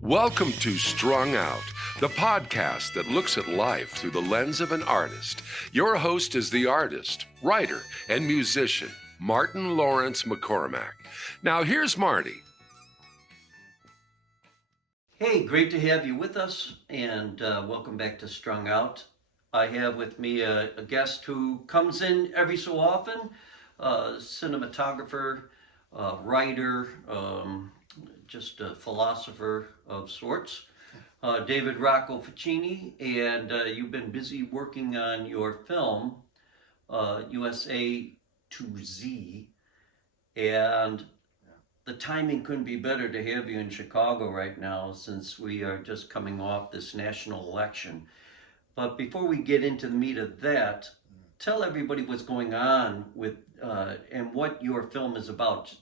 Welcome to Strung Out, the podcast that looks at life through the lens of an artist. Your host is the artist, writer, and musician, Martin Laurence McCormack. Now, here's Marty. Hey, great to have you with us, and welcome back to Strung Out. I have with me a guest who comes in every so often, cinematographer, writer, just a philosopher of sorts, David Rocco Facchini, and you've been busy working on your film, USA to Z, and the timing couldn't be better to have you in Chicago right now since we are just coming off this national election. But before we get into the meat of that, tell everybody what's going on with and what your film is about.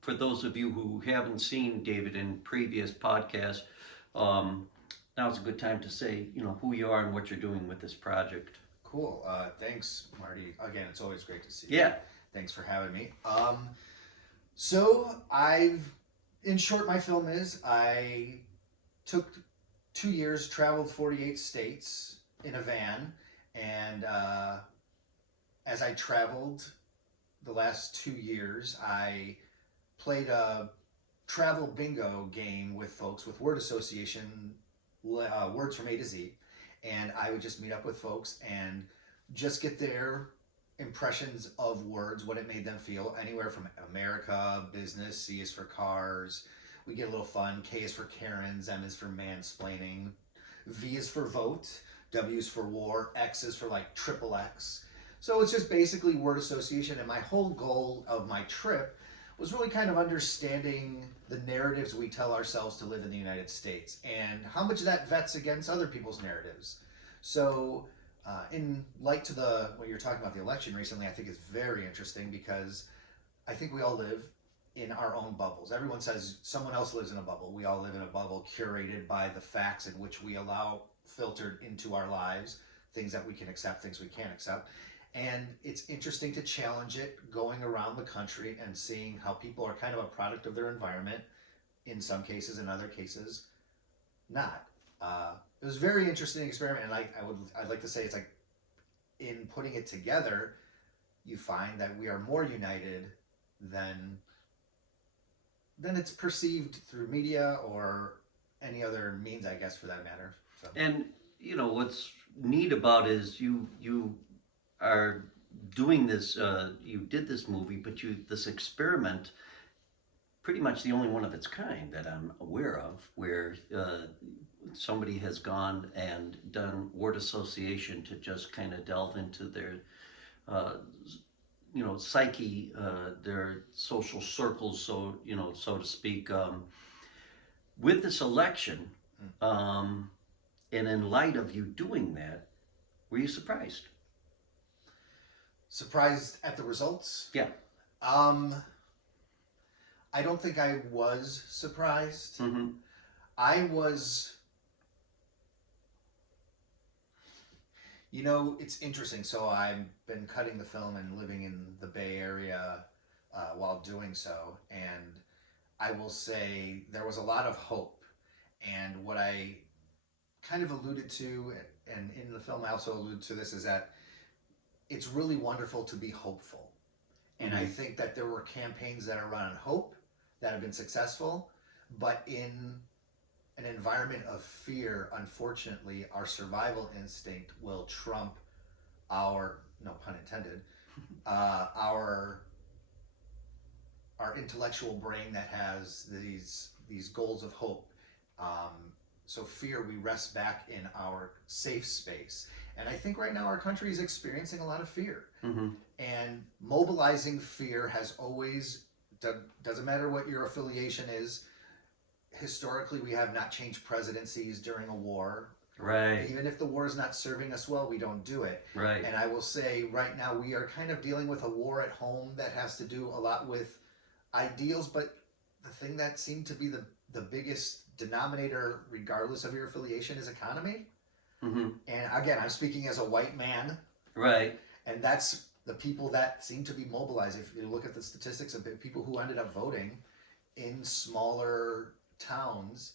For those of you who haven't seen David in previous podcasts, now's a good time to say, who you are and what you're doing with this project. Cool. Thanks, Marty. Again, it's always great to see you. Yeah. Thanks for having me. In short, my film is I took 2 years, traveled 48 states in a van, and as I traveled the last 2 years, I played a travel bingo game with folks with word association, words from A to Z, and I would just meet up with folks and just get their impressions of words, what it made them feel, anywhere from America, business, C is for cars, we get a little fun, K is for Karens, M is for mansplaining, V is for vote, W is for war, X is for like triple X. So it's just basically word association, and my whole goal of my trip was really kind of understanding the narratives we tell ourselves to live in the United States and how much that vets against other people's narratives. So in light to what you're talking about the election recently, I think it's very interesting because I think we all live in our own bubbles. Everyone says someone else lives in a bubble. We all live in a bubble curated by the facts in which we allow filtered into our lives, things that we can accept, things we can't accept. And it's interesting to challenge it going around the country and seeing how people are kind of a product of their environment in some cases, in other cases, not. It was a very interesting experiment, and I'd like to say it's like in putting it together, you find that we are more united than it's perceived through media or any other means, I guess, for that matter. So. And what's neat about it is you are doing this. You did this movie, but this experiment, pretty much the only one of its kind that I'm aware of, where somebody has gone and done word association to just kind of delve into their psyche, their social circles, so to speak. With this election, and in light of you doing that, were you surprised? Surprised at the results? Yeah. I don't think I was surprised. Mm-hmm. I was, it's interesting. So I've been cutting the film and living in the Bay Area while doing so. And I will say there was a lot of hope. And what I kind of alluded to, and in the film I also alluded to this, is that it's really wonderful to be hopeful. And I think that there were campaigns that are run on hope that have been successful, but in an environment of fear, unfortunately, our survival instinct will trump our, no pun intended, our intellectual brain that has these goals of hope. So fear, we rest back in our safe space. And I think right now our country is experiencing a lot of fear. Mm-hmm. And mobilizing fear has always, doesn't matter what your affiliation is, historically we have not changed presidencies during a war. Right. Even if the war is not serving us well, we don't do it. Right. And I will say right now we are kind of dealing with a war at home that has to do a lot with ideals, but the thing that seemed to be the biggest denominator, regardless of your affiliation, is economy. Mm-hmm. And again, I'm speaking as a white man. Right. And that's the people that seem to be mobilized. If you look at the statistics of people who ended up voting in smaller towns,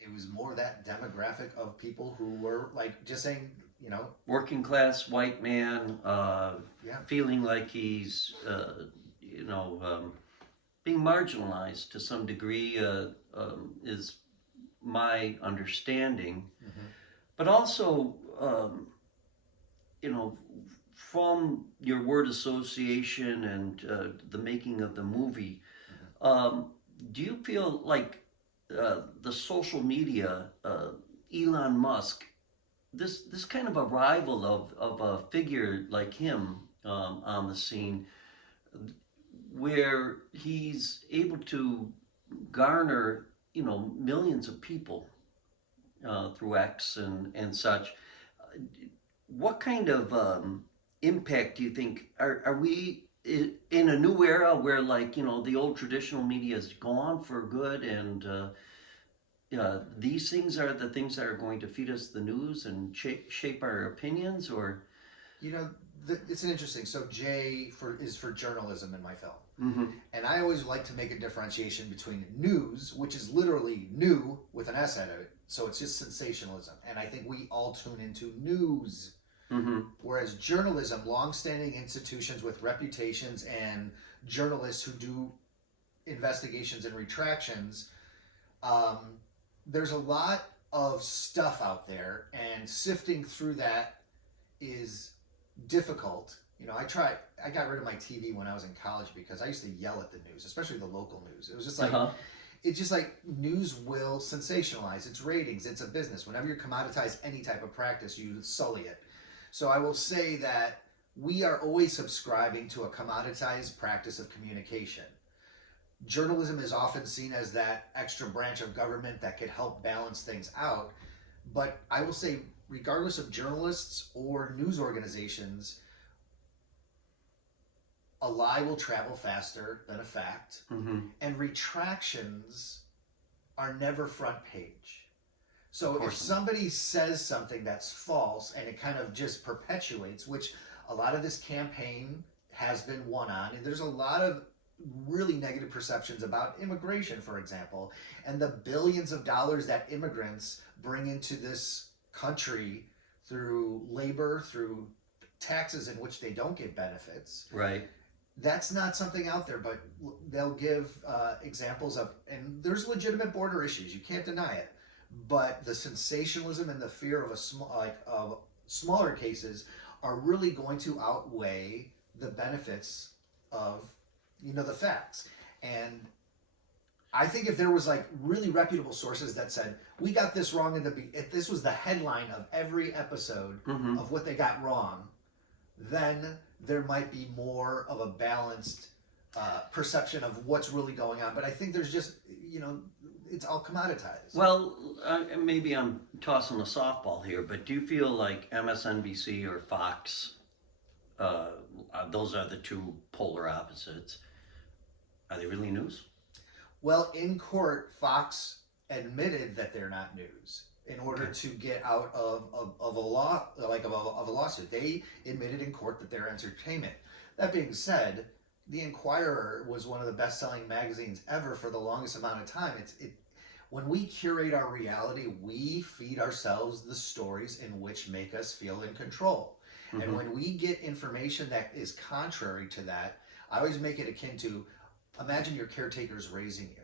it was more that demographic of people who were like just saying, you know, Working class white man, yeah, feeling like he's, you know, being marginalized to some degree, is my understanding. hmm But also, you know, from your word association and the making of the movie, hmm um, do you feel like the social media, Elon Musk, this kind of arrival of a figure like him on the scene, where he's able to garner, you know, millions of people through X and such. What kind of impact do you think are we in a new era where, like, you know, the old traditional media is gone for good, and these things are the things that are going to feed us the news and shape our opinions, or you know, it's an interesting. So J for is for journalism in my film, mm-hmm. and I always like to make a differentiation between news, which is literally new with an S at it, so it's just sensationalism, and I think we all tune into news. Mm-hmm. Whereas journalism, long-standing institutions with reputations and journalists who do investigations and retractions, um, there's a lot of stuff out there, and sifting through that is difficult. You know, I got rid of my TV when I was in college because I used to yell at the news, especially the local news. It was just like, Uh-huh. it's just like news will sensationalize. It's ratings. It's a business. Whenever you commoditize any type of practice, you sully it. So I will say that we are always subscribing to a commoditized practice of communication. Journalism is often seen as that extra branch of government that could help balance things out. But I will say, regardless of journalists or news organizations, a lie will travel faster than a fact, Mm-hmm. and retractions are never front page. Of So if course. somebody says something that's false and it kind of just perpetuates, which a lot of this campaign has been won on, and there's a lot of really negative perceptions about immigration, for example, and the billions of dollars that immigrants bring into this country through labor, through taxes in which they don't get benefits. Right. That's not something out there, but they'll give examples of, and there's legitimate border issues. You can't deny it, but the sensationalism and the fear of of smaller cases are really going to outweigh the benefits of, you know, the facts. And I think if there was like really reputable sources that said we got this wrong if this was the headline of every episode Mm-hmm. of what they got wrong, then there might be more of a balanced perception of what's really going on. But I think there's just, you know, it's all commoditized. Well, maybe I'm tossing a softball here, but do you feel like MSNBC or Fox, those are the two polar opposites? Are they really news? Well, in court, Fox admitted that they're not news in order Okay. to get out of a law, like of a lawsuit. They admitted in court that they're entertainment. That being said, the Inquirer was one of the best-selling magazines ever for the longest amount of time. When we curate our reality, we feed ourselves the stories in which make us feel in control. Mm-hmm. And when we get information that is contrary to that, I always make it akin to, imagine your caretaker's raising you,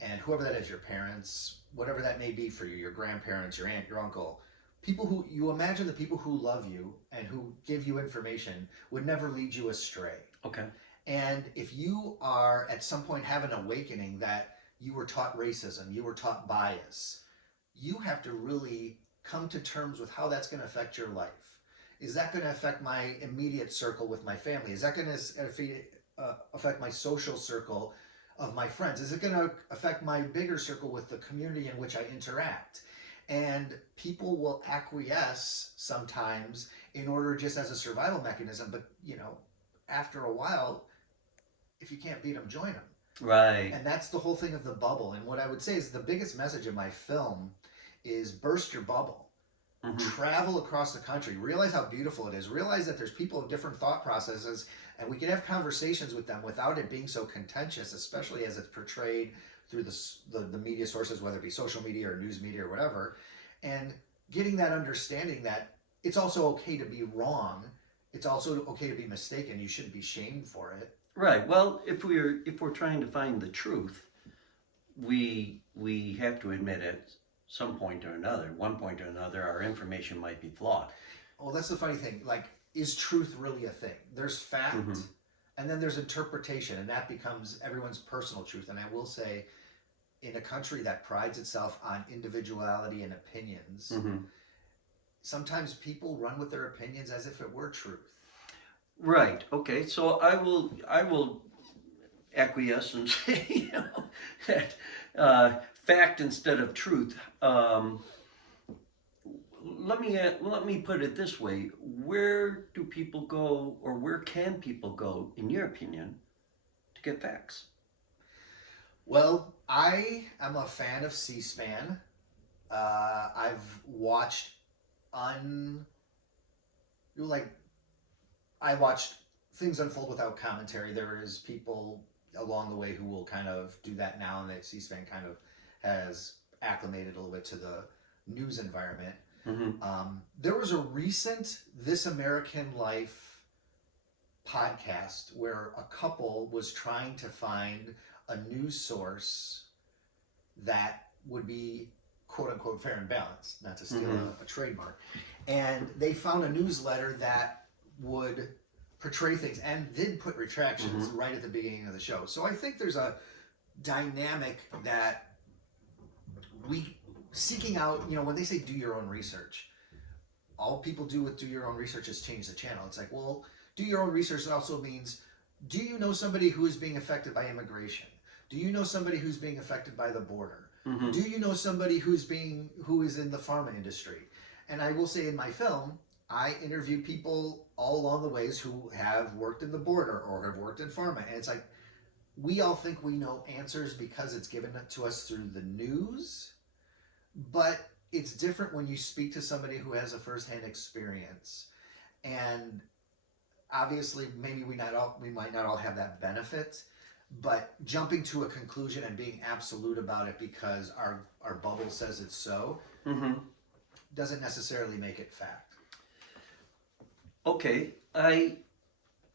and whoever that is, your parents, whatever that may be for you, your grandparents, your aunt, your uncle, people who you imagine, the people who love you and who give you information would never lead you astray. Okay. And if you are at some point have an awakening that you were taught racism, you were taught bias, you have to really come to terms with how that's going to affect your life. Is that going to affect my immediate circle with my family? Is that going to affect my social circle of my friends? Is it going to affect my bigger circle with the community in which I interact? And people will acquiesce sometimes in order just as a survival mechanism, but you know, after a while, if you can't beat them, join them. Right. And that's the whole thing of the bubble. And what I would say is the biggest message of my film is burst your bubble. Mm-hmm. Travel across the country. Realize how beautiful it is. Realize that there's people of different thought processes, and we can have conversations with them without it being so contentious, especially as it's portrayed through the media sources, whether it be social media or news media or whatever, and getting that understanding that it's also okay to be wrong. It's also okay to be mistaken. You shouldn't be shamed for it. Right. Well, if we're trying to find the truth, we have to admit at some point or another, one point or another, our information might be flawed. Well, that's the funny thing. Like, is truth really a thing? There's fact, and then there's interpretation, and that becomes everyone's personal truth. And I will say, in a country that prides itself on individuality and opinions, sometimes people run with their opinions as if it were truth. Right. Okay. So I will acquiesce and say, that fact instead of truth. Let me put it this way: where do people go, or where can people go, in your opinion, to get facts? Well, I am a fan of C-SPAN. I've watched I watched things unfold without commentary. There is people along the way who will kind of do that now, and that C-SPAN kind of has acclimated a little bit to the news environment. There was a recent This American Life podcast where a couple was trying to find a news source that would be quote unquote fair and balanced, not to steal a trademark. And they found a newsletter that would portray things and did put retractions right at the beginning of the show. So I think there's a dynamic that we seeking out, when they say do your own research, all people do with do your own research is change the channel. It's like, well, do your own research also means, do you know somebody who is being affected by immigration? Do you know somebody who's being affected by the border? Do you know somebody who is in the pharma industry? And I will say in my film, I interview people all along the ways who have worked in the border or have worked in pharma. And it's like, we all think we know answers because it's given to us through the news, but it's different when you speak to somebody who has a firsthand experience. And obviously, maybe we might not all have that benefit, but jumping to a conclusion and being absolute about it because our bubble says it's so doesn't necessarily make it fact. Okay, I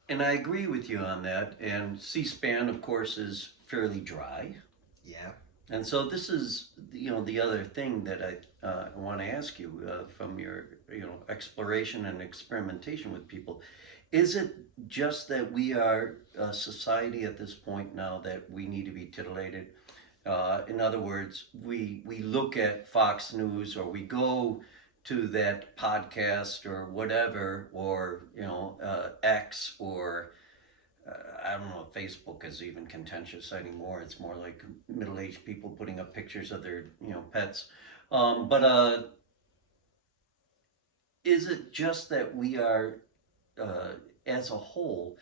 agree with you on that. And C-SPAN, of course, is fairly dry. Yeah. And so this is, the other thing that I want to ask you from your, exploration and experimentation with people. Is it just that we are a society at this point now that we need to be titillated? In other words, we look at Fox News, or we go to that podcast or whatever, or, X, or I don't know if Facebook is even contentious anymore. It's more like middle-aged people putting up pictures of their, pets. But is it just that we are, as a whole,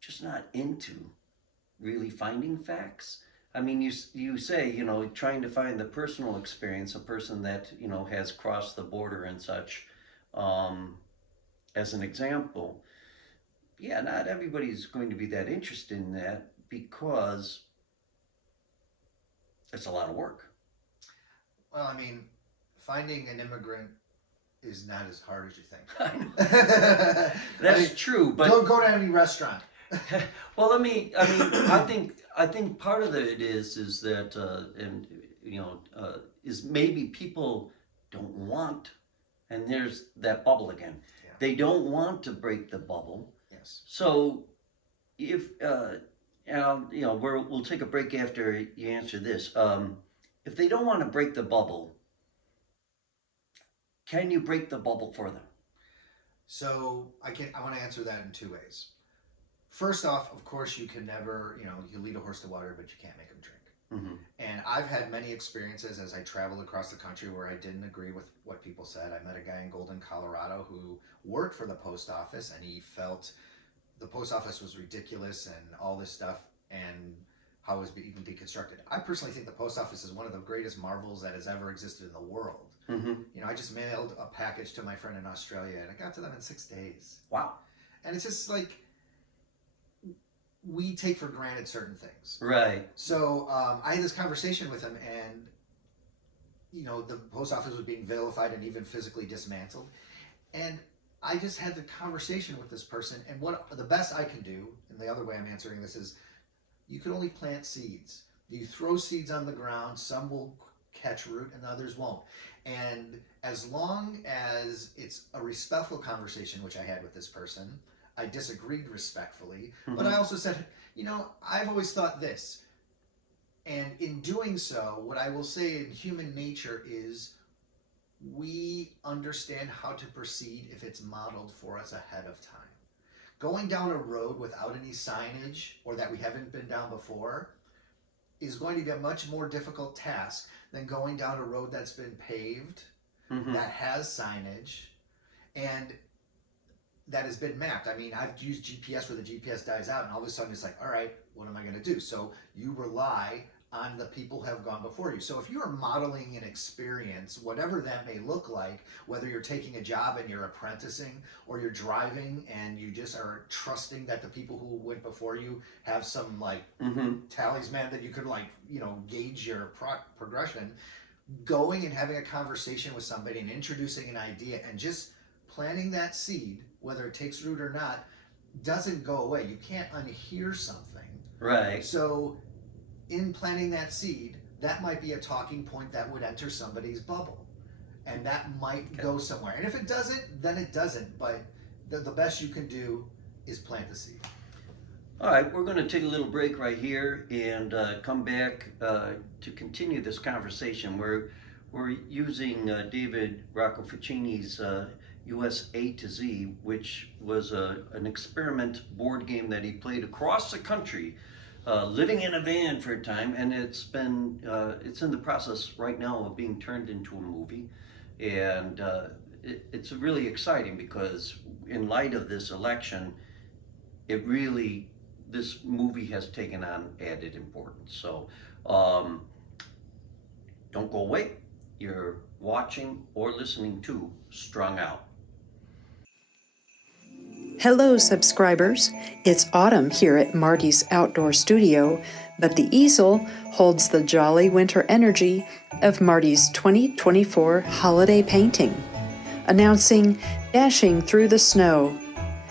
just not into really finding facts? I mean, you say, trying to find the personal experience, a person that, has crossed the border and such, as an example. Yeah, not everybody's going to be that interested in that because it's a lot of work. Well, I mean, finding an immigrant is not as hard as you think. That's true, but don't go to any restaurant. Well, I think part of it is that, is maybe people don't want, and there's that bubble again. Yeah. They don't want to break the bubble. Yes. So, if we'll take a break after you answer this. If they don't want to break the bubble, can you break the bubble for them? So I want to answer that in two ways. First off, of course, you can never, you lead a horse to water, but you can't make him drink. And I've had many experiences as I traveled across the country where I didn't agree with what people said. I met a guy in Golden, Colorado who worked for the post office, and he felt the post office was ridiculous and all this stuff and how it was being deconstructed. I personally think the post office is one of the greatest marvels that has ever existed in the world. I just mailed a package to my friend in Australia, and it got to them in 6 days. Wow. And it's just like, we take for granted certain things. Right. So I had this conversation with him, and the post office was being vilified and even physically dismantled, and I just had the conversation with this person, and what the best I can do, and the other way I'm answering this is, you can only plant seeds. You throw seeds on the ground, some will catch root and others won't. And as long as it's a respectful conversation, which I had with this person, I disagreed respectfully, but I also said, I've always thought this. And in doing so, what I will say in human nature is we understand how to proceed if it's modeled for us ahead of time. Going down a road without any signage, or that we haven't been down before, is going to be a much more difficult task than going down a road that's been paved, that has signage, and that has been mapped. I mean, I've used GPS where the GPS dies out, and all of a sudden it's like, all right, what am I going to do? So you rely on the people who have gone before you. So if you're modeling an experience, whatever that may look like, whether you're taking a job and you're apprenticing, or you're driving and you just are trusting that the people who went before you have some talisman that you could gauge your progression, going and having a conversation with somebody and introducing an idea and just planting that seed, whether it takes root or not, doesn't go away. You can't unhear something. Right. So in planting that seed, that might be a talking point that would enter somebody's bubble, and that might go somewhere. And if it doesn't, then it doesn't. But the best you can do is plant the seed. All right, we're going to take a little break right here and come back to continue this conversation. We're using David Rocco Facchini's US A to Z, which was an experiment board game that he played across the country, living in a van for a time, and it's in the process right now of being turned into a movie, and it's really exciting because in light of this election, this movie has taken on added importance. So don't go away. You're watching or listening to Strung Out. Hello, subscribers. It's autumn here at Marty's Outdoor Studio, but the easel holds the jolly winter energy of Marty's 2024 holiday painting. Announcing Dashing Through the Snow,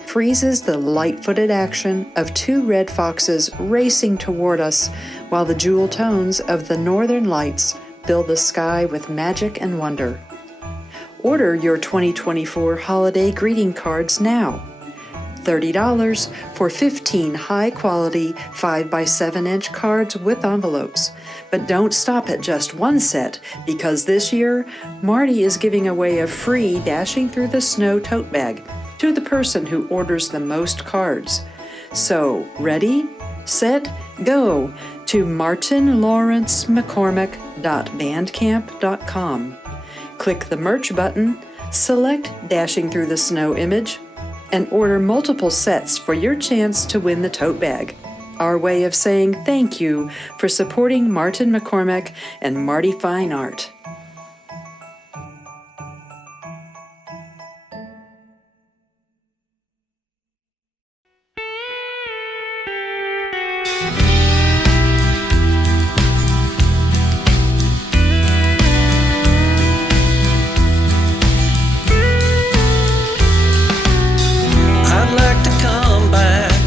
freezes the light-footed action of two red foxes racing toward us while the jewel tones of the northern lights fill the sky with magic and wonder. Order your 2024 holiday greeting cards now. $30 for 15 high-quality 5x7-inch cards with envelopes. But don't stop at just one set, because this year, Marty is giving away a free Dashing Through the Snow tote bag to the person who orders the most cards. So, ready, set, go to martinlaurencemccormack.bandcamp.com. Click the merch button, select Dashing Through the Snow image, and order multiple sets for your chance to win the tote bag. Our way of saying thank you for supporting Martin McCormack and Marty Fine Art.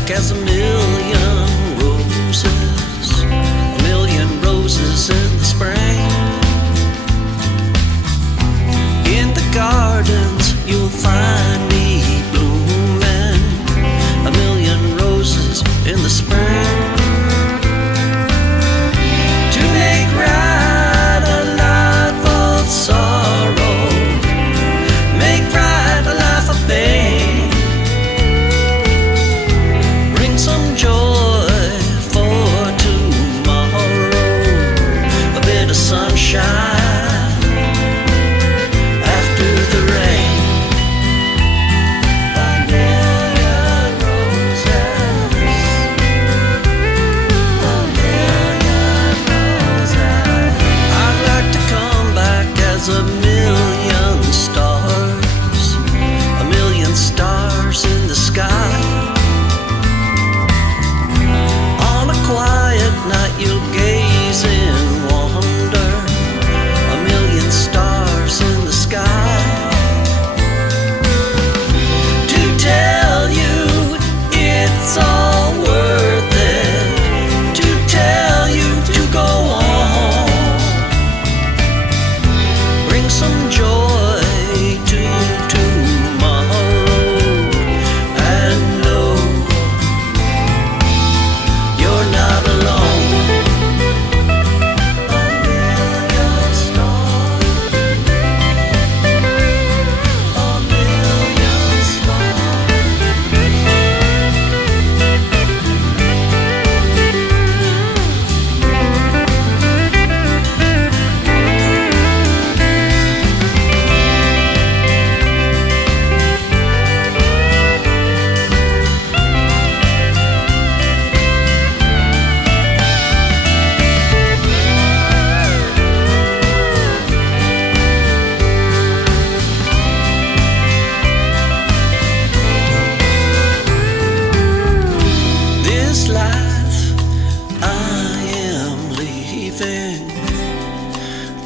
As a million roses in the spring.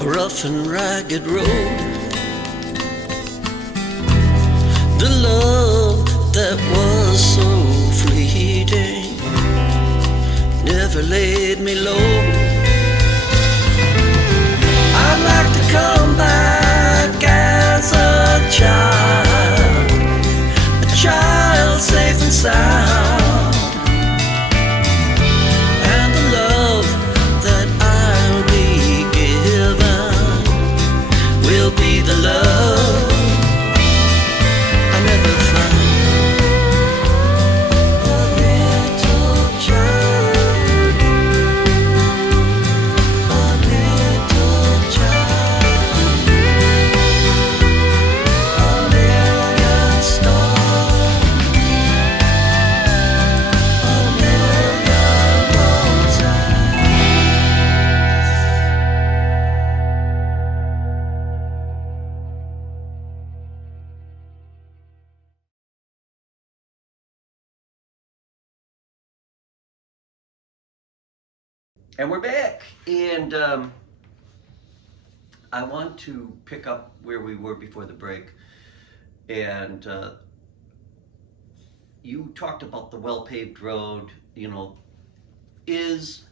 a rough and ragged road. The love that was so fleeting never laid me low. I'd like to come back as a child safe and sound, and the love that I'll be given will be the love I never found. A little child, a little child, a million stars, a million roses. And we're back, and I want to pick up where we were before the break. And you talked about the well-paved road. You know, is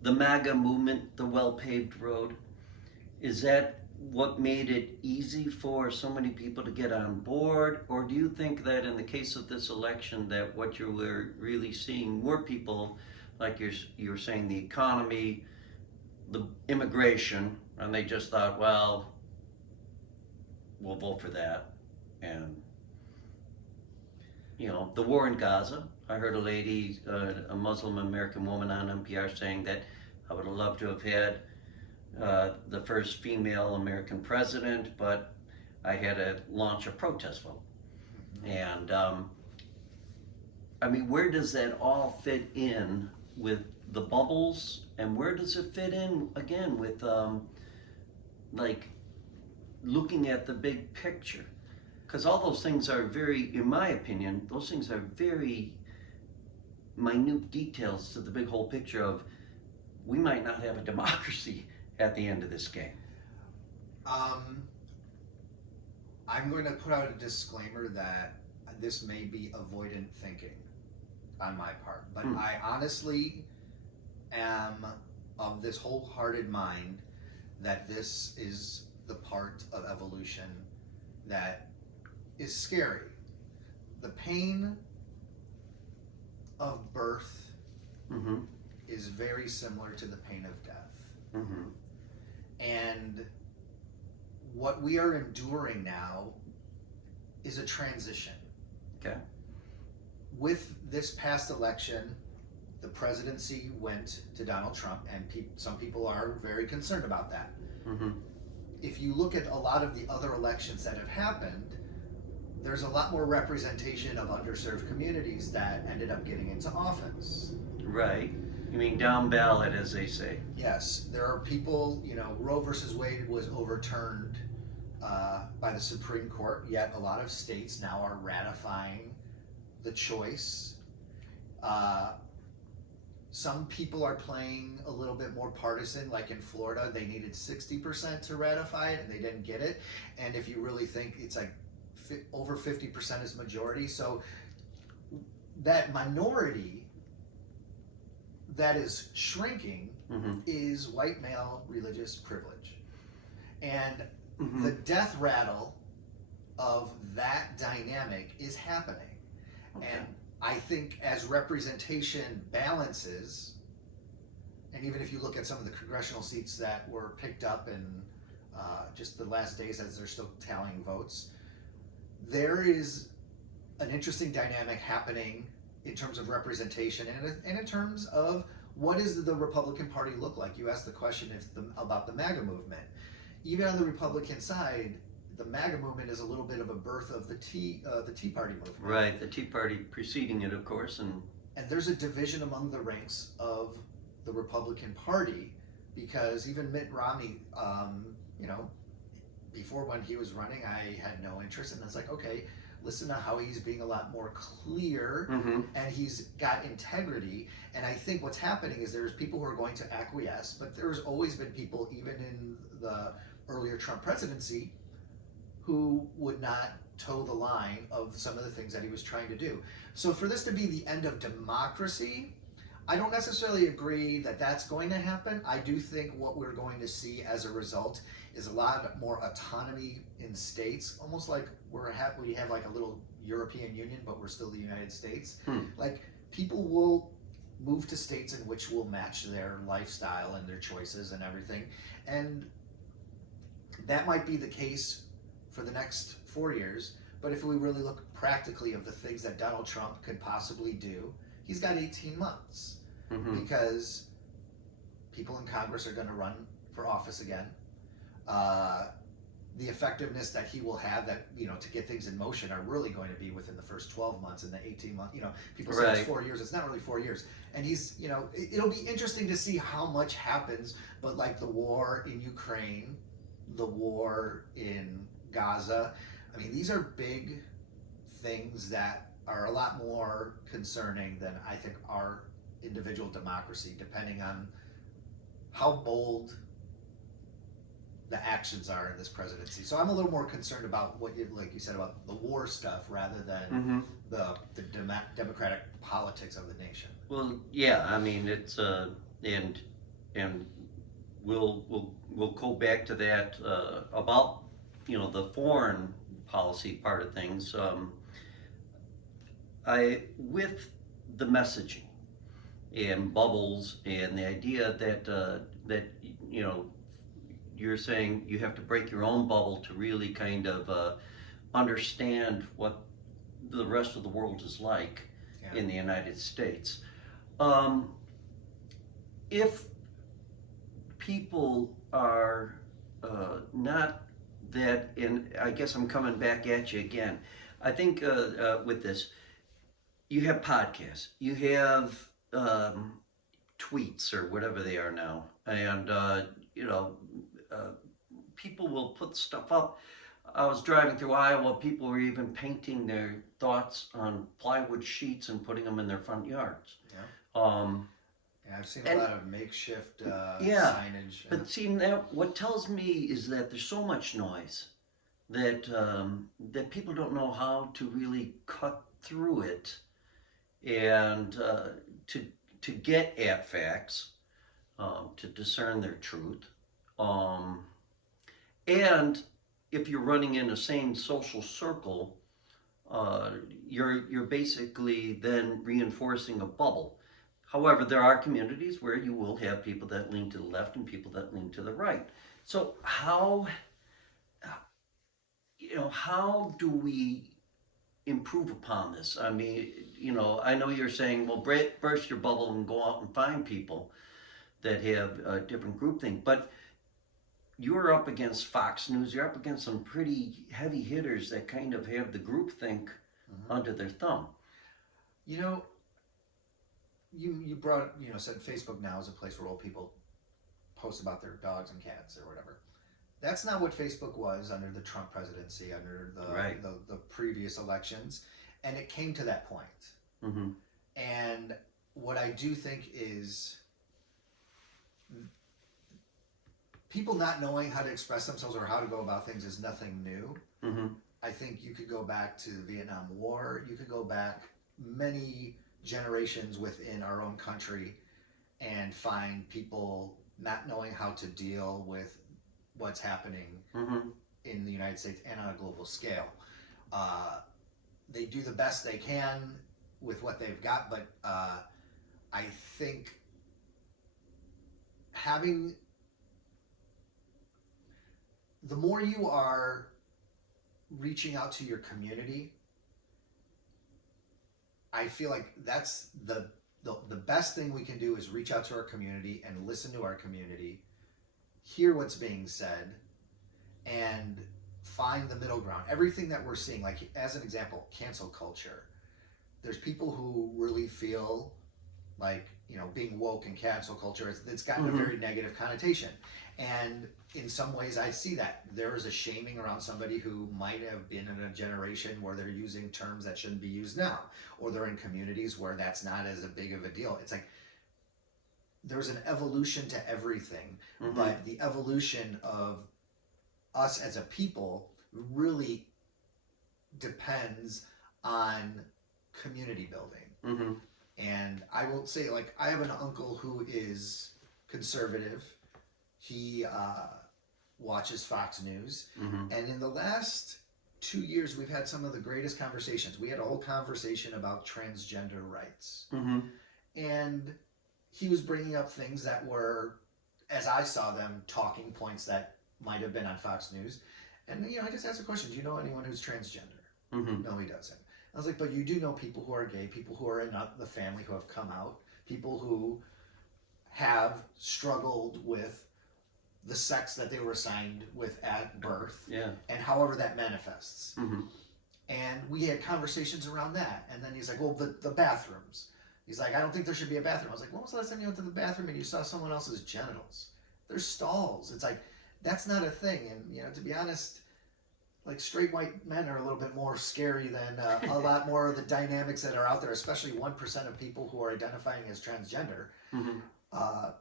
the MAGA movement the well-paved road? Is that what made it easy for so many people to get on board? Or do you think that in the case of this election, that what you were really seeing were people, like you're saying, the economy, the immigration, and they just thought, well, we'll vote for that. And, you know, the war in Gaza. I heard a lady, a Muslim American woman on NPR saying that I would have loved to have had the first female American president, but I had to launch a protest vote. And I mean, where does that all fit in with the bubbles, and where does it fit in again with like looking at the big picture? Because all those things are very, in my opinion, those things are very minute details to the big whole picture of we might not have a democracy at the end of this game. I'm going to put out a disclaimer that this may be avoidant thinking on my part, but I honestly am of this wholehearted mind that this is the part of evolution that is scary. The pain of birth is very similar to the pain of death. And what we are enduring now is a transition. Okay. With this past election, the presidency went to Donald Trump, and some people are very concerned about that. If you look at a lot of the other elections that have happened, there's a lot more representation of underserved communities that ended up getting into office. Right. You mean down ballot, as they say. Yes, there are people, you know, Roe versus Wade was overturned by the Supreme Court, yet a lot of states now are ratifying the choice. Some people are playing a little bit more partisan, like in Florida, they needed 60% to ratify it and they didn't get it. And if you really think it's like over 50% is majority. So that minority that is shrinking is white male religious privilege. And the death rattle of that dynamic is happening. And I think as representation balances, and even if you look at some of the congressional seats that were picked up in just the last days as they're still tallying votes, there is an interesting dynamic happening in terms of representation and in terms of what does the Republican Party look like. You asked the question about the MAGA movement. Even on the Republican side, the MAGA movement is a little bit of a birth of the Tea Party movement. Right, the Tea Party preceding it, of course, and there's a division among the ranks of the Republican Party, because even Mitt Romney, you know, before when he was running, I had no interest, and it's like, okay, listen to how he's being a lot more clear, Mm-hmm. and he's got integrity. And I think what's happening is there's people who are going to acquiesce, but there's always been people, even in the earlier Trump presidency, who would not toe the line of some of the things that he was trying to do. So for this to be the end of democracy, I don't necessarily agree that that's going to happen. I do think what we're going to see as a result is a lot more autonomy in states, almost like we have like a little European Union, but we're still the United States. Like, people will move to states in which will match their lifestyle and their choices and everything. And that might be the case for the next 4 years. But if we really look practically of the things that Donald Trump could possibly do, he's got 18 months Mm-hmm. because people in Congress are going to run for office again. The effectiveness that he will have, that, you know, to get things in motion, are really going to be within the first 12 months and the 18 months. You know, people say Right. it's 4 years. It's not really 4 years. And he's, you know, it'll be interesting to see how much happens. But like the war in Ukraine, the war in Gaza, I mean, these are big things that are a lot more concerning than I think our individual democracy, depending on how bold the actions are in this presidency. So I'm a little more concerned about what you, like you said, about the war stuff rather than Mm-hmm. the democratic politics of the nation. Well, yeah, I mean, it's and we'll go back to that about, you know, the foreign policy part of things. With the messaging and bubbles and the idea that you know, you're saying you have to break your own bubble to really kind of understand what the rest of the world is like Yeah. in the United States. If people are not that, and I guess I'm coming back at you again, I think with this, you have podcasts, you have tweets or whatever they are now, and you know, people will put stuff up. I was driving through Iowa, people were even painting their thoughts on plywood sheets and putting them in their front yards. Yeah. Yeah, I've seen a lot of makeshift Yeah, signage. but see, now what tells me is that there's so much noise that that people don't know how to really cut through it and to get at facts, to discern their truth, and if you're running in the same social circle, you're basically then reinforcing a bubble. However, there are communities where you will have people that lean to the left and people that lean to the right. So how, you know, how do we improve upon this? I mean, you know, I know you're saying, well, burst your bubble and go out and find people that have a different groupthink, but you're up against Fox News, you're up against some pretty heavy hitters that kind of have the groupthink under their thumb. You know, you brought, you know, said Facebook now is a place where old people post about their dogs and cats or whatever. That's not what Facebook was under the Trump presidency, under Right. the previous elections, and it came to that point. Mm-hmm. And what I do think is people not knowing how to express themselves or how to go about things is nothing new. Mm-hmm. I think you could go back to the Vietnam War. You could go back many generations within our own country and find people not knowing how to deal with what's happening Mm-hmm. in the United States and on a global scale. They do the best they can with what they've got, but I think having the more you are reaching out to your community, I feel like that's the best thing we can do is reach out to our community and listen to our community, hear what's being said, and find the middle ground. Everything that we're seeing, like as an example, cancel culture. There's people who really feel like being woke and cancel culture, it's gotten a very negative connotation. And in some ways I see that. There is a shaming around somebody who might have been in a generation where they're using terms that shouldn't be used now, or they're in communities where that's not as a big of a deal. It's like there's an evolution to everything, but the evolution of us as a people really depends on community building. And I will say, like, I have an uncle who is conservative. He watches Fox News. And in the last 2 years, we've had some of the greatest conversations. We had a whole conversation about transgender rights. And he was bringing up things that were, as I saw them, talking points that might have been on Fox News. And, I just asked a question, do you know anyone who's transgender? No, he doesn't. I was like, but you do know people who are gay, people who are in the family who have come out, people who have struggled with the sex that they were assigned with at birth, and however that manifests. And we had conversations around that. And then he's like, well, the bathrooms. He's like, I don't think there should be a bathroom. I was like, when was the last time you went to the bathroom and you saw someone else's genitals? There's stalls. It's like, that's not a thing. And, to be honest, like, straight white men are a little bit more scary than a lot more of the dynamics that are out there, especially 1% of people who are identifying as transgender. I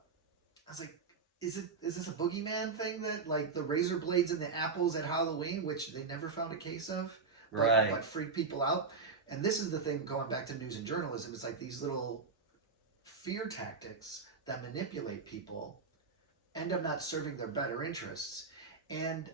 was like, is this a boogeyman thing that, like, the razor blades and the apples at Halloween, which they never found a case of, but freak people out? And this is the thing, going back to news and journalism, it's like these little fear tactics that manipulate people end up not serving their better interests. And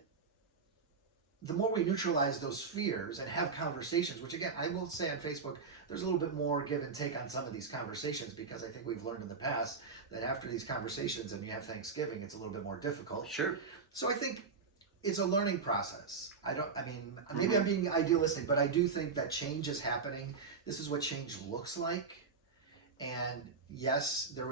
the more we neutralize those fears and have conversations, which again, I will say on Facebook, there's a little bit more give and take on some of these conversations, because I think we've learned in the past that after these conversations and you have Thanksgiving, it's a little bit more difficult. Sure. So I think it's a learning process. Maybe I'm being idealistic, but I do think that change is happening. This is what change looks like. And yes, it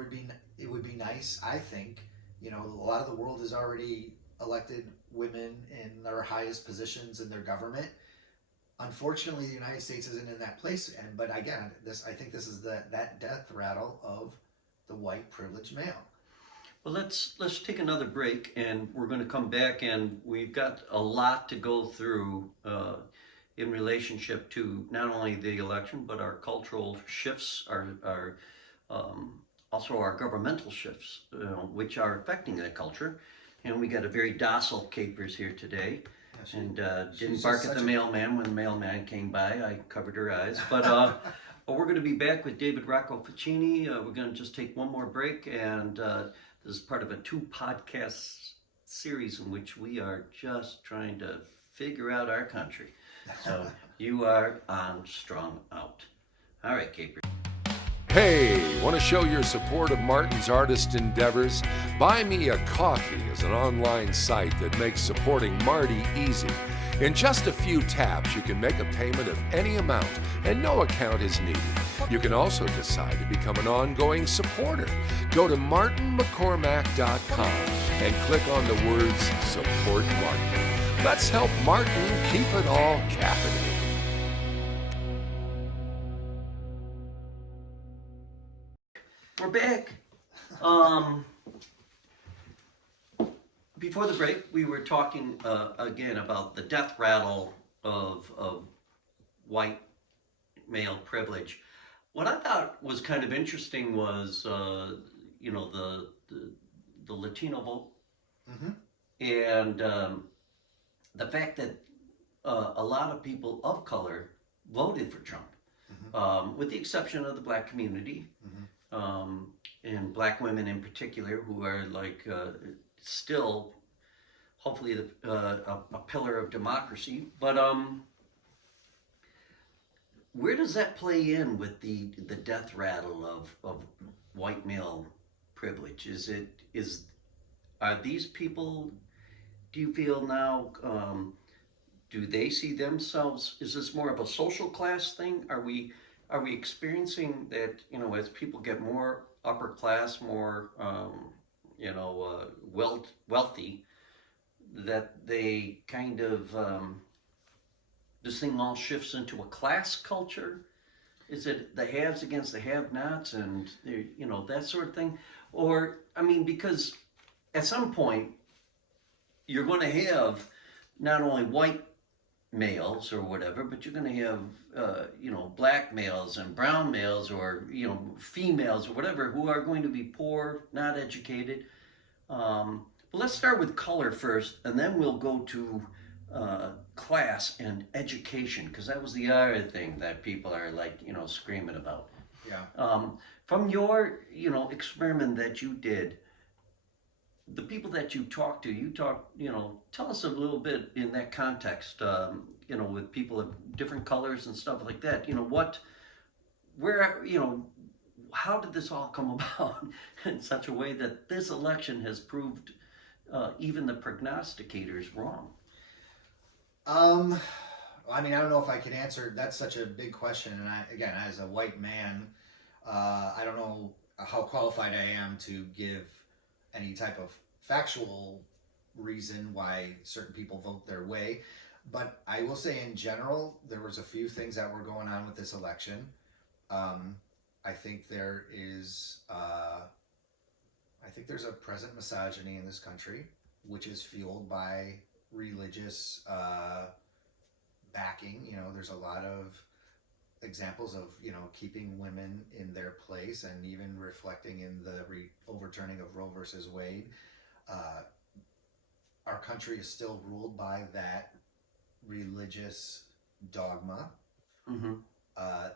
would be nice, I think, a lot of the world has already elected women in their highest positions in their government. Unfortunately, the United States isn't in that place. But again, I think this is that death rattle of the white privileged male. Well, let's take another break, and we're going to come back, and we've got a lot to go through in relationship to not only the election, but our cultural shifts, our also our governmental shifts, which are affecting that culture. And we got a very docile Capers here today, and didn't bark at the mailman when the mailman came by. I covered her eyes. But we're going to be back with David Rocco Facchini. We're going to just take one more break, and this is part of a 2-podcast series in which we are just trying to figure out our country. So you are on Strung Out. All right, Capers. Hey, want to show your support of Martin's artist endeavors? Buy Me a Coffee is an online site that makes supporting Marty easy. In just a few taps, you can make a payment of any amount, and no account is needed. You can also decide to become an ongoing supporter. Go to martinmccormack.com and click on the words Support Martin. Let's help Martin keep it all caffeinated. We're back. Before the break, we were talking again about the death rattle of white male privilege. What I thought was kind of interesting was, the Latino vote, and the fact that a lot of people of color voted for Trump, with the exception of the black community. And black women in particular, who are like still, hopefully, a pillar of democracy. But where does that play in with the death rattle of white male privilege? Are these people? Do you feel now? Do they see themselves? Is this more of a social class thing? Are we experiencing that, as people get more upper class, more, wealthy, that they kind of, this thing all shifts into a class culture? Is it the haves against the have-nots and, you know, that sort of thing? Or, I mean, because at some point, you're going to have not only white males or whatever, but you're going to have, you know, black males and brown males or, you know, females or whatever who are going to be poor, not educated. But let's start with color first, and then we'll go to class and education, because that was the other thing that people are like, you know, screaming about. Yeah. From your, you know, experiment that you did, the people that you talked to, you know, tell us a little bit in that context, you know, with people of different colors and stuff like that. You know, where, you know, how did this all come about in such a way that this election has proved even the prognosticators wrong? I mean, I don't know if I can answer. That's such a big question, and again, as a white man, I don't know how qualified I am to give any type of factual reason why certain people vote their way. But I will say, in general, there was a few things that were going on with this election. I think there is, I think there's a present misogyny in this country, which is fueled by religious backing. You know, there's a lot of examples of, you know, keeping women in their place, and even reflecting in the overturning of Roe versus Wade. Our country is still ruled by that religious dogma. Mm-hmm.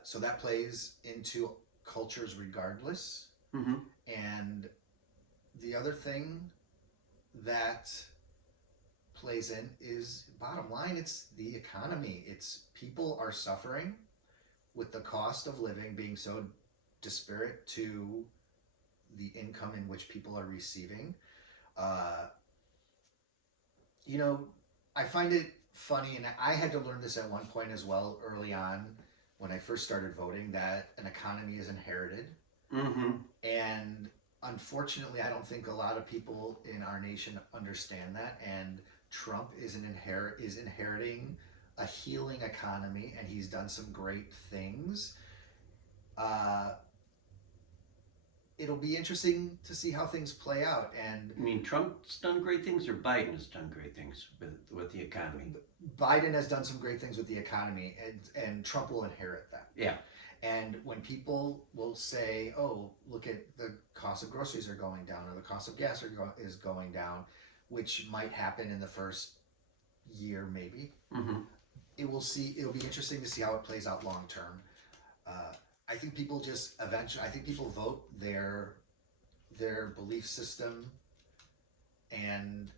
So that plays into cultures regardless. Mm-hmm. And the other thing that plays in is, bottom line, it's the economy. It's people are suffering with the cost of living being so disparate to the income in which people are receiving. You know, I find it funny, and I had to learn this at one point as well early on when I first started voting, that an economy is inherited. Mm-hmm. And unfortunately, I don't think a lot of people in our nation understand that. And Trump is inheriting a healing economy, and he's done some great things. It'll be interesting to see how things play out. And I mean, Trump's done great things, or Biden has done great things with the economy? Biden has done some great things with the economy, and Trump will inherit that. Yeah. And when people will say, "Oh, look at the cost of groceries are going down, or the cost of gas is going down," which might happen in the first year, maybe. Mm-hmm. It'll be interesting to see how it plays out long term. I think people just eventually. I think people vote their belief system, and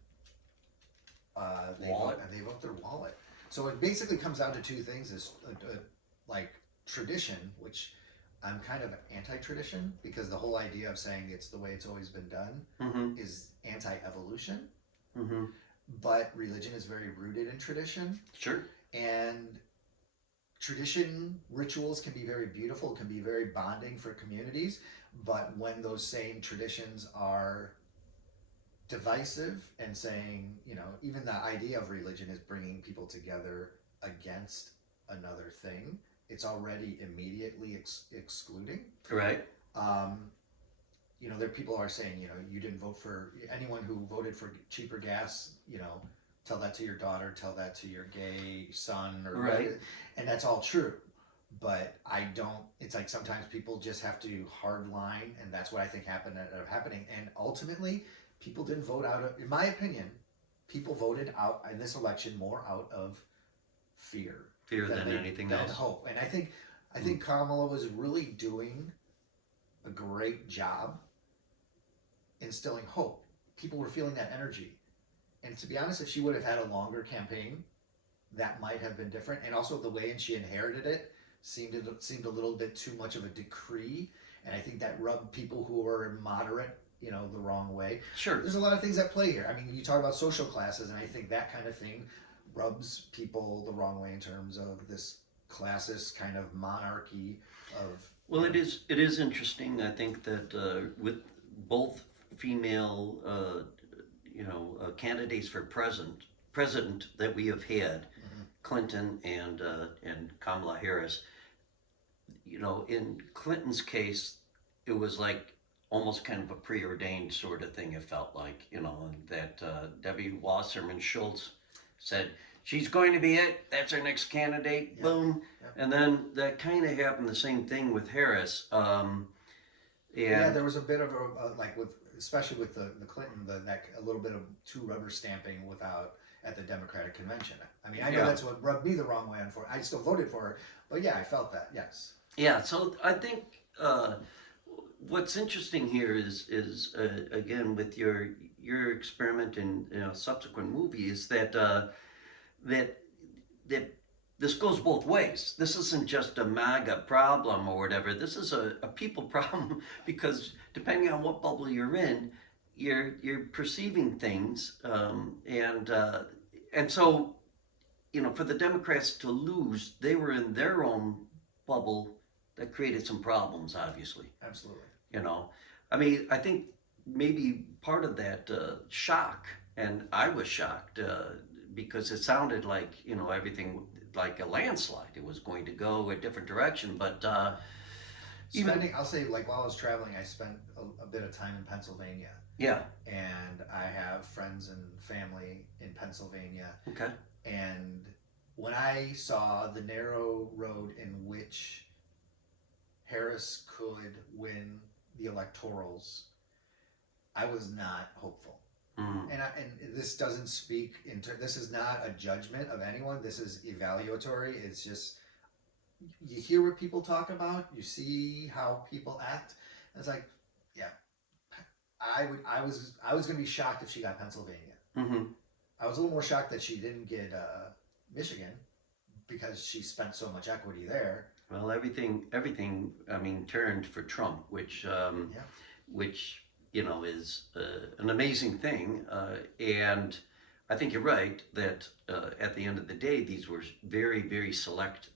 they vote their wallet. So it basically comes down to two things: is like tradition, which I'm kind of anti-tradition, because the whole idea of saying it's the way it's always been done Mm-hmm. is anti-evolution. Mm-hmm. But religion is very rooted in tradition, Sure. and tradition rituals can be very beautiful, can be very bonding for communities. But when those same traditions are divisive and saying, you know, even the idea of religion is bringing people together against another thing, it's already immediately excluding. Right. You know, there people are saying, you know, you didn't vote for anyone who voted for cheaper gas, you know, tell that to your daughter, tell that to your gay son, or Right. And that's all true. But I don't. It's like sometimes people just have to hard line, and that's what I think ended up happening. And ultimately, people didn't vote out of, in my opinion, people voted out in this election more out of fear Than anything than else. hope. And I think Kamala was really doing a great job instilling hope. People were feeling that energy. And to be honest, if she would have had a longer campaign, that might have been different. And also the way she inherited it seemed a little bit too much of a decree. And I think that rubbed people who were moderate, you know, the wrong way. Sure. There's a lot of things at play here. I mean, you talk about social classes, and I think that kind of thing rubs people the wrong way in terms of this classist kind of monarchy of. Well, it is interesting. I think that with both female, candidates for president that we have had, Mhm. Clinton and Kamala Harris, in Clinton's case, it was like almost kind of a preordained sort of thing. It felt like, that Debbie Wasserman Schultz said she's going to be it. That's our next candidate. Yeah. Boom. Yeah. And then that kind of happened. The same thing with Harris. Yeah, there was a bit of especially with the Clinton, a little bit of too rubber stamping at the Democratic convention. I mean, I know that's what rubbed me the wrong way. I still voted for her, but yeah, I felt that. Yes. Yeah. So I think what's interesting here is again with your experiment in subsequent movies that this goes both ways. This isn't just a MAGA problem or whatever. This is a people problem because depending on what bubble you're in, you're perceiving things, and so for the Democrats to lose, they were in their own bubble that created some problems, obviously. Absolutely. I mean, I think maybe part of that shock, and I was shocked because it sounded like everything like a landslide. It was going to go a different direction, but I'll say, like, while I was traveling, I spent a bit of time in Pennsylvania. Yeah. And I have friends and family in Pennsylvania. Okay. And when I saw the narrow road in which Harris could win the electorals, I was not hopeful. Mm. And this doesn't speak this is not a judgment of anyone. This is evaluatory. It's just, you hear what people talk about, you see how people act. And it's like, yeah, I was going to be shocked if she got Pennsylvania. Mm-hmm. I was a little more shocked that she didn't get Michigan because she spent so much equity there. Well, everything, I mean, turned for Trump, which is an amazing thing. And I think you're right that at the end of the day, these were very, very select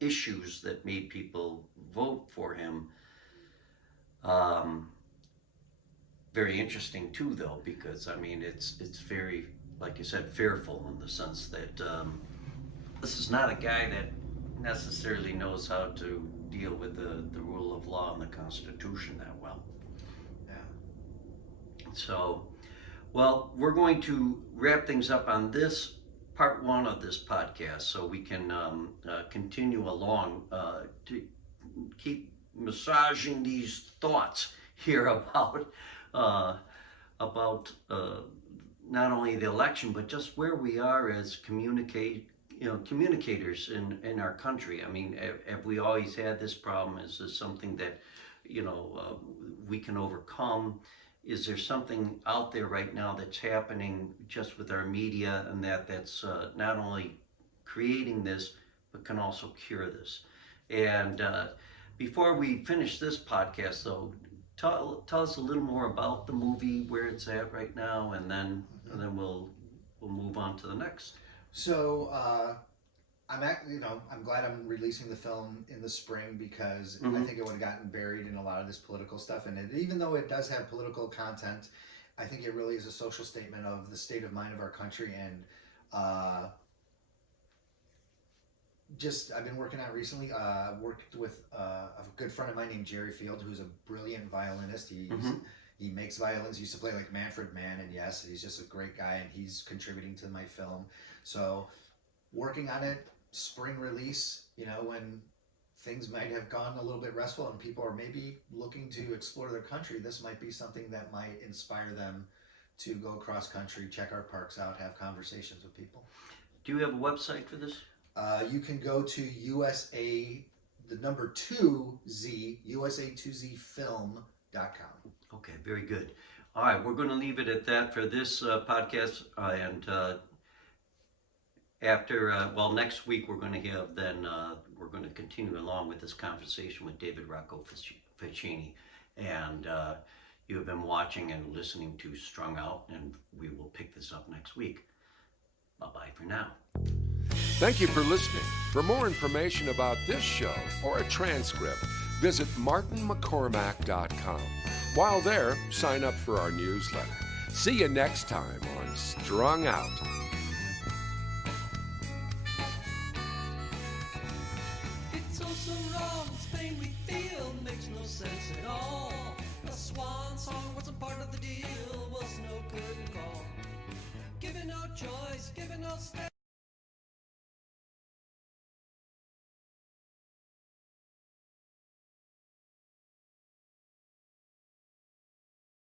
issues that made people vote for him. Very interesting too, though, because I mean, it's very, like you said, fearful in the sense that this is not a guy that necessarily knows how to deal with the rule of law and the Constitution that well. Yeah. So, well, we're going to wrap things up on this part one of this podcast so we can continue along to keep massaging these thoughts here about not only the election, but just where we are as communicators in our country. I mean, have we always had this problem? Is this something that, we can overcome? Is there something out there right now that's happening just with our media and that's not only creating this, but can also cure this? And before we finish this podcast, though, tell us a little more about the movie, where it's at right now, and then we'll move on to the next. So I'm glad I'm releasing the film in the spring because I think it would have gotten buried in a lot of this political stuff. And even though it does have political content, I think it really is a social statement of the state of mind of our country. And I've been working out recently. Worked with a good friend of mine named Jerry Field, who's a brilliant violinist. He makes violins. He used to play like Manfred Mann, and yes, he's just a great guy, and he's contributing to my film. So, working on it, spring release. When things might have gone a little bit restful, and people are maybe looking to explore their country, this might be something that might inspire them to go cross country, check our parks out, have conversations with people. Do you have a website for this? You can go to USA, the number 2Z, USA2ZFilm.com. Okay, very good. All right, we're going to leave it at that for this podcast. And after, next week we're going to have we're going to continue along with this conversation with David Rocco Facchini. And you have been watching and listening to Strung Out, and we will pick this up next week. Bye-bye for now. Thank you for listening. For more information about this show or a transcript, visit martinmccormack.com. While there, sign up for our newsletter. See you next time on Strung Out. It's so some wrong, this pain we feel makes no sense at all. A swan song wasn't part of the deal, was no curtain call. Given no choice, given no step.